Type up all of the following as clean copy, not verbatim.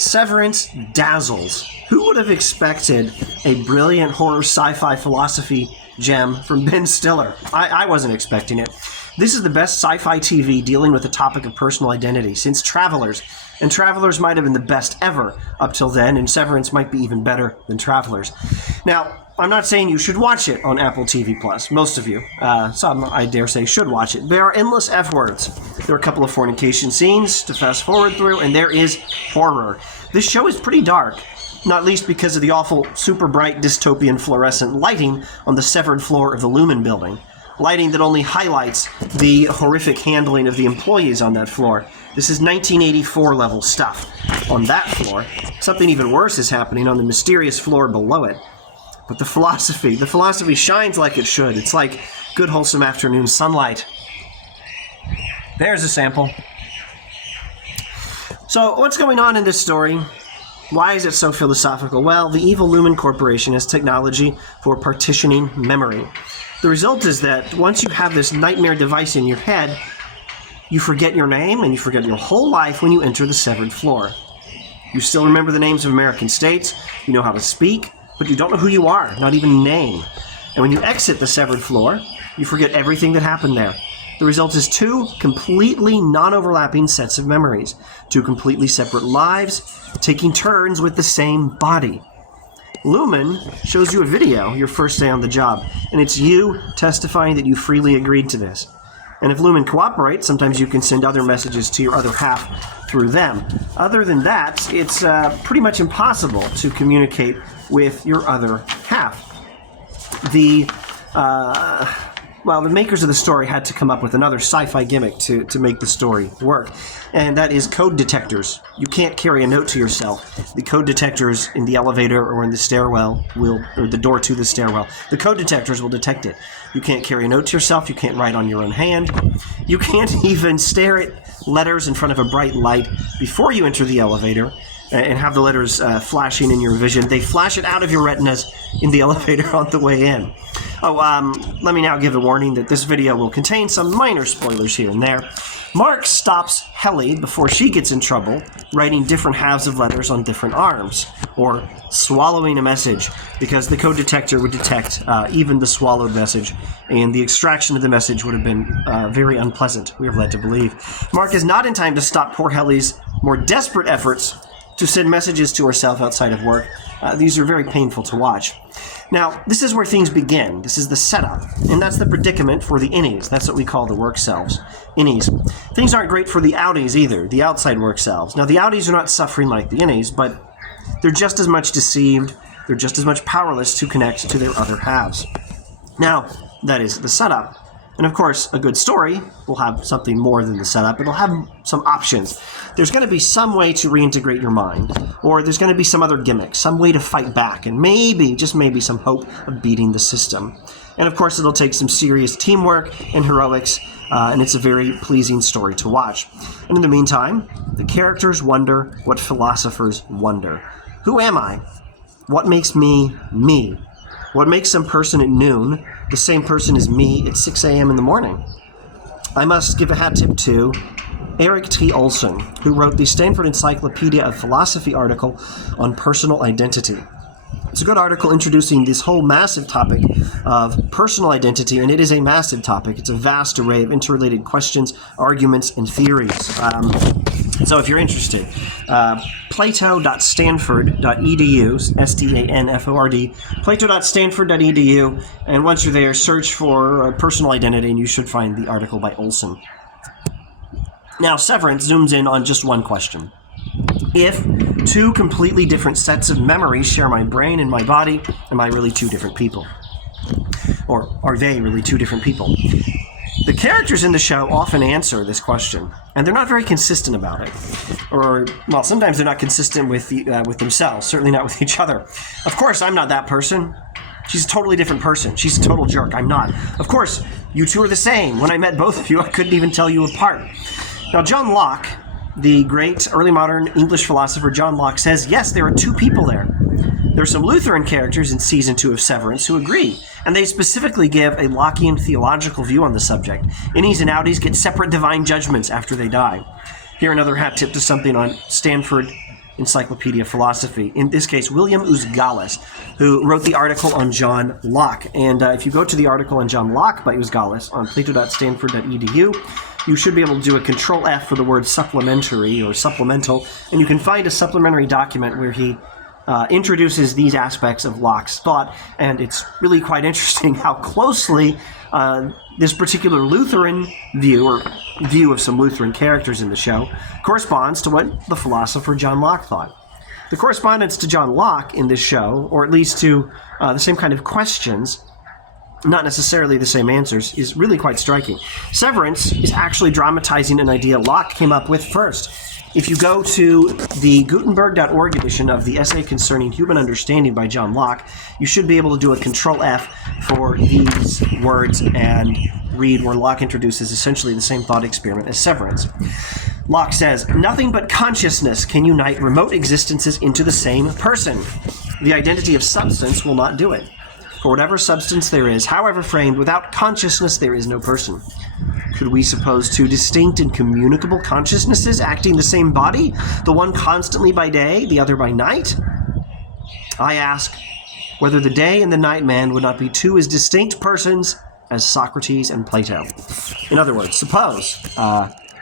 Severance dazzles. Who would have expected a brilliant horror sci-fi philosophy gem from Ben Stiller? I wasn't expecting it. This is the best sci-fi TV dealing with the topic of personal identity since Travelers, and Travelers might have been the best ever up till then, and Severance might be even better than Travelers. Now, I'm not saying you should watch it on Apple TV+. Most of you, some I dare say, should watch it. There are endless F-words. There are a couple of fornication scenes to fast forward through, and there is horror. This show is pretty dark, not least because of the awful, super bright dystopian fluorescent lighting on the severed floor of the Lumen building. Lighting that only highlights the horrific handling of the employees on that floor. This is 1984 level stuff. On that floor, something even worse is happening on the mysterious floor below it. But the philosophy shines like it should. It's like good wholesome afternoon sunlight. There's a sample. So what's going on in this story? Why is it so philosophical? Well, the evil Lumen Corporation has technology for partitioning memory. The result is that once you have this nightmare device in your head, you forget your name and you forget your whole life when you enter the severed floor. You still remember the names of American states, you know how to speak, but you don't know who you are, not even name. And when you exit the severed floor, you forget everything that happened there. The result is two completely non-overlapping sets of memories, two completely separate lives, taking turns with the same body. Lumen shows you a video your first day on the job, and it's you testifying that you freely agreed to this. And if Lumen cooperates, sometimes you can send other messages to your other half through them. Other than that, it's pretty much impossible to communicate with your other half. The makers of the story had to come up with another sci-fi gimmick to make the story work, and that is code detectors. You can't carry a note to yourself. The code detectors in the elevator or in the stairwell or the door to the stairwell, the code detectors will detect it. You can't carry a note to yourself. You can't write on your own hand. You can't even stare at letters in front of a bright light before you enter the elevator and have the letters flashing in your vision. They flash it out of your retinas in the elevator on the way in. Let me now give a warning that this video will contain some minor spoilers here and there. Mark stops Helly before she gets in trouble, writing different halves of letters on different arms, or swallowing a message, because the code detector would detect even the swallowed message, and the extraction of the message would have been very unpleasant, we are led to believe. Mark is not in time to stop poor Helly's more desperate efforts to send messages to herself outside of work. These are very painful to watch. Now, this is where things begin. This is the setup, and that's the predicament for the innies. That's what we call the work selves, innies. Things aren't great for the outies either, the outside work selves. Now, the outies are not suffering like the innies, but they're just as much deceived, they're just as much powerless to connect to their other halves. Now, that is the setup. And of course, a good story will have something more than the setup. It'll have some options. There's going to be some way to reintegrate your mind, or there's going to be some other gimmick, some way to fight back, and maybe, just maybe, some hope of beating the system. And of course, it'll take some serious teamwork and heroics, and it's a very pleasing story to watch. And in the meantime, the characters wonder what philosophers wonder. Who am I? What makes me me? What makes some person at noon the same person as me at 6 a.m. in the morning? I must give a hat tip to Eric T. Olson, who wrote the Stanford Encyclopedia of Philosophy article on personal identity. It's a good article introducing this whole massive topic of personal identity, and it is a massive topic. It's a vast array of interrelated questions, arguments, and theories. So if you're interested, plato.stanford.edu, S-T-A-N-F-O-R-D, plato.stanford.edu, and once you're there, search for personal identity, and you should find the article by Olson. Now, Severance zooms in on just one question. If two completely different sets of memories share my brain and my body, am I really two different people? Or are they really two different people? The characters in the show often answer this question, and they're not very consistent about it. Or, well, sometimes they're not consistent with themselves, certainly not with each other. Of course, I'm not that person. She's a totally different person. She's a total jerk. I'm not. Of course, you two are the same. When I met both of you, I couldn't even tell you apart. Now, John Locke, the great early modern English philosopher John Locke, says, yes, there are two people there. There are some Lutheran characters in Season 2 of Severance who agree, and they specifically give a Lockean theological view on the subject. Innies and outies get separate divine judgments after they die. Here, another hat tip to something on Stanford encyclopedia of philosophy. In this case, William Usgalis, who wrote the article on John Locke. And if you go to the article on John Locke by Usgalis on plato.stanford.edu, you should be able to do a Control F for the word supplementary or supplemental, and you can find a supplementary document where he introduces these aspects of Locke's thought, and it's really quite interesting how closely this particular Lutheran view, or view of some Lutheran characters in the show, corresponds to what the philosopher John Locke thought. The correspondence to John Locke in this show, or at least to the same kind of questions, not necessarily the same answers, is really quite striking. Severance is actually dramatizing an idea Locke came up with first. If you go to the Gutenberg.org edition of the Essay Concerning Human Understanding by John Locke, you should be able to do a Control F for these words and read where Locke introduces essentially the same thought experiment as Severance. Locke says, "Nothing but consciousness can unite remote existences into the same person. The identity of substance will not do it. For whatever substance there is, however framed, without consciousness there is no person. Should we suppose two distinct and communicable consciousnesses acting the same body, the one constantly by day, the other by night? I ask whether the day and the night man would not be two as distinct persons as Socrates and Plato." In other words, suppose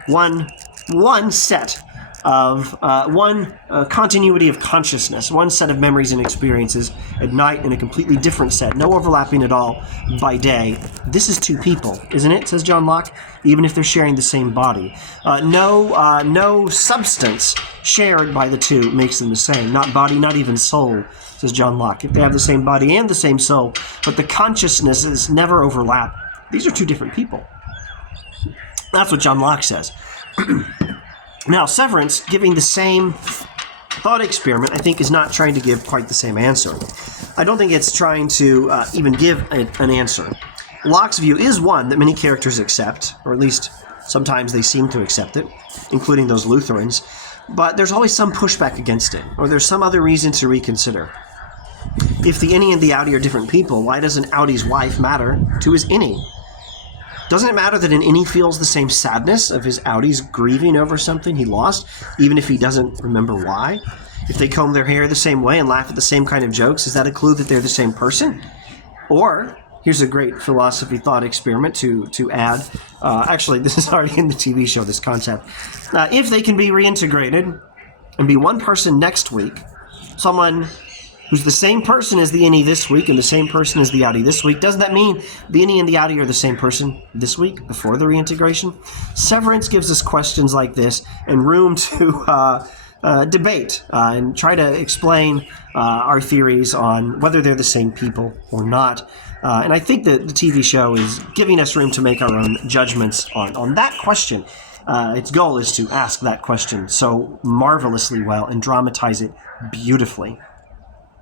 one set of one continuity of consciousness, one set of memories and experiences at night, and a completely different set, no overlapping at all by day. This is two people, isn't it, says John Locke, even if they're sharing the same body. No substance shared by the two makes them the same, not body, not even soul, says John Locke. If they have the same body and the same soul, but the consciousnesses never overlap, these are two different people. That's what John Locke says. Now, Severance, giving the same thought experiment, I think is not trying to give quite the same answer. I don't think it's trying to even give an answer. Locke's view is one that many characters accept, or at least sometimes they seem to accept it, including those Lutherans, but there's always some pushback against it, or there's some other reason to reconsider. If the innie and the outie are different people, why doesn't outie's wife matter to his innie? Doesn't it matter that an innie feels the same sadness of his outie's grieving over something he lost, even if he doesn't remember why? If they comb their hair the same way and laugh at the same kind of jokes, is that a clue that they're the same person? Or, here's a great philosophy thought experiment to add. Actually, this is already in the TV show, this concept. If they can be reintegrated and be one person next week, someone who's the same person as the innie this week and the same person as the outie this week, doesn't that mean the innie and the outie are the same person this week before the reintegration? Severance gives us questions like this and room to debate and try to explain our theories on whether they're the same people or not. And I think that the TV show is giving us room to make our own judgments on that question. Its goal is to ask that question so marvelously well and dramatize it beautifully.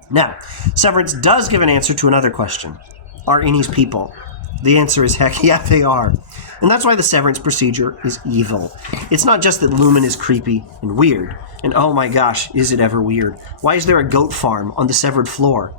Now, Severance does give an answer to another question. Are innies people? The answer is heck yeah, they are. And that's why the Severance procedure is evil. It's not just that Lumen is creepy and weird. And oh my gosh, is it ever weird. Why is there a goat farm on the severed floor?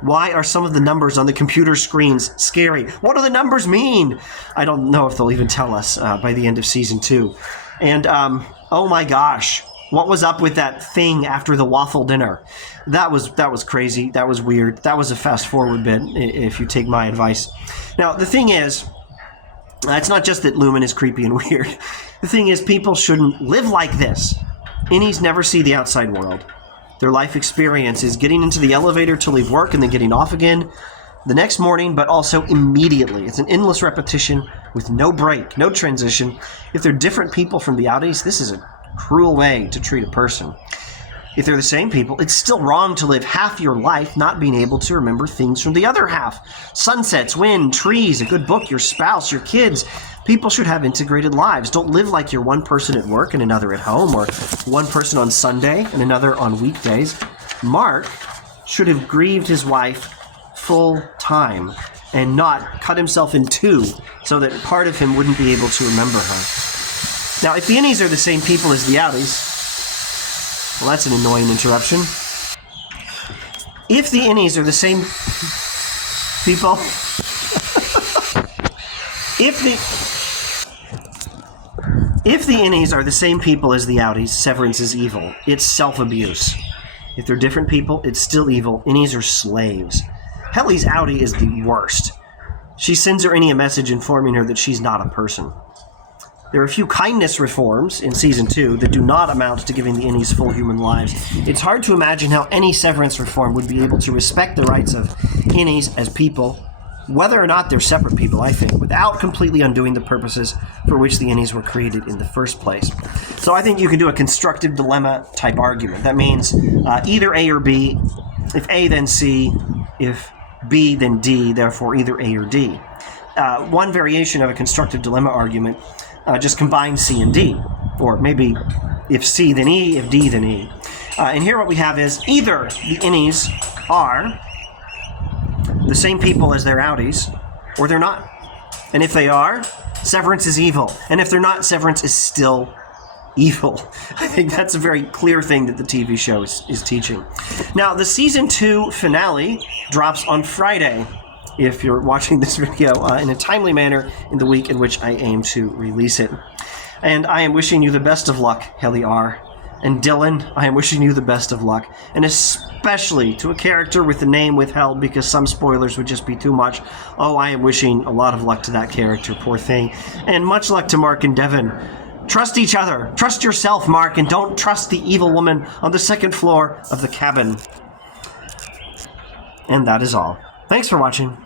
Why are some of the numbers on the computer screens scary? What do the numbers mean? I don't know if they'll even tell us by the end of Season 2. And, oh my gosh. What was up with that thing after the waffle dinner? That was crazy. That was weird. That was a fast-forward bit, if you take my advice. Now, the thing is, it's not just that Lumen is creepy and weird. The thing is, people shouldn't live like this. Innies never see the outside world. Their life experience is getting into the elevator to leave work and then getting off again the next morning, but also immediately. It's an endless repetition with no break, no transition. If they're different people from the outies, this is a cruel way to treat a person. If they're the same people, it's still wrong to live half your life not being able to remember things from the other half. Sunsets, wind, trees, a good book, your spouse, your kids. People should have integrated lives. Don't live like you're one person at work and another at home, or one person on Sunday and another on weekdays. Mark should have grieved his wife full time and not cut himself in two so that part of him wouldn't be able to remember her. Now, if the innies are the same people as the outies, well, that's an annoying interruption. If the innies are the same people, if If the innies are the same people as the outies, Severance is evil. It's self-abuse. If they're different people, it's still evil. Innies are slaves. Helly's outie is the worst. She sends her innie a message informing her that she's not a person. There are a few kindness reforms in Season 2 that do not amount to giving the innies full human lives. It's hard to imagine how any Severance reform would be able to respect the rights of innies as people, whether or not they're separate people, I think, without completely undoing the purposes for which the innies were created in the first place. So I think you can do a constructive dilemma type argument. That means either A or B. If A, then C. If B, then D. Therefore, either A or D. One variation of a constructive dilemma argument just combine C and D. Or maybe if C, then E, if D, then E. And here what we have is either the innies are the same people as their outies, or they're not. And if they are, Severance is evil. And if they're not, Severance is still evil. I think that's a very clear thing that the TV show is teaching. Now, the Season 2 finale drops on Friday, if you're watching this video in a timely manner in the week in which I aim to release it. And I am wishing you the best of luck, Helly R. And Dylan, I am wishing you the best of luck. And especially to a character with the name withheld because some spoilers would just be too much. Oh, I am wishing a lot of luck to that character, poor thing. And much luck to Mark and Devin. Trust each other. Trust yourself, Mark, and don't trust the evil woman on the second floor of the cabin. And that is all. Thanks for watching.